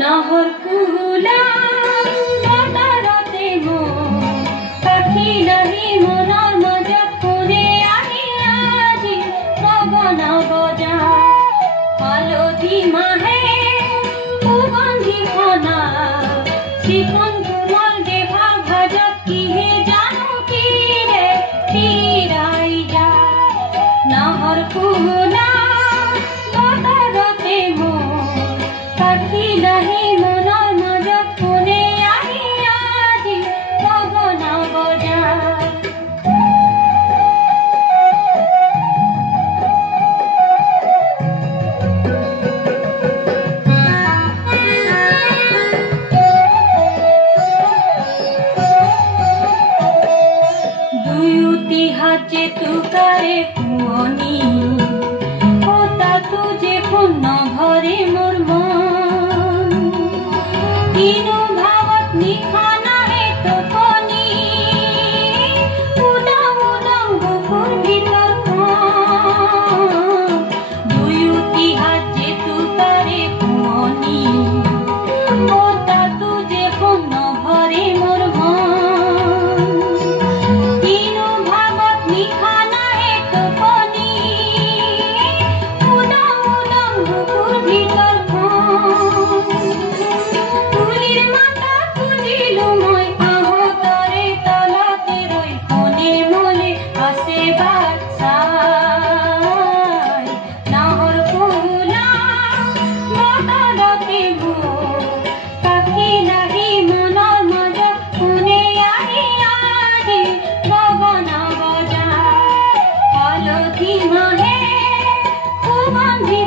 নহৰ কুহুলা বতৰতে মো পাখি লাহি মনৰ মাজত কোনে আহি আজি গগনা বজা হালধি মাহে সুগন্ধি খনা চিকন কোমল দেহা ভাজত কিহে জানো কিৰে তিৰাই যা নহৰ কুহুলা বতৰতে মো পাখি লাহি মনৰ মাজত কোনে আহি আজি গগনা বজা দুয়োটি হাতে তুকাৰে কুঁৱনী কটা তুজে শূন্য ভৰে মোৰ মন কিনো ভাৱত নিশা নাহে টোপনি উদং উদং বুকুৰ ভিতৰখন দুয়োটি হাতে তুকাৰে কুঁৱনী কটা তুজে শূন্য ভৰে মোৰ মন কিনো ভাৱত নিশা নাহে টোপনি উদং উদং বুকুৰ ভিতৰখন তুলিৰ মাতা খুজিলো মই আহতৰে তলতে ৰৈ কোনে মোলে আছে বাট চাই নহৰ কুহুলা বতৰতে মো পাখি লাহি মনৰ মাজত কোনে আহি আজি গগনা বজা হালধি মাহে সুগন্ধি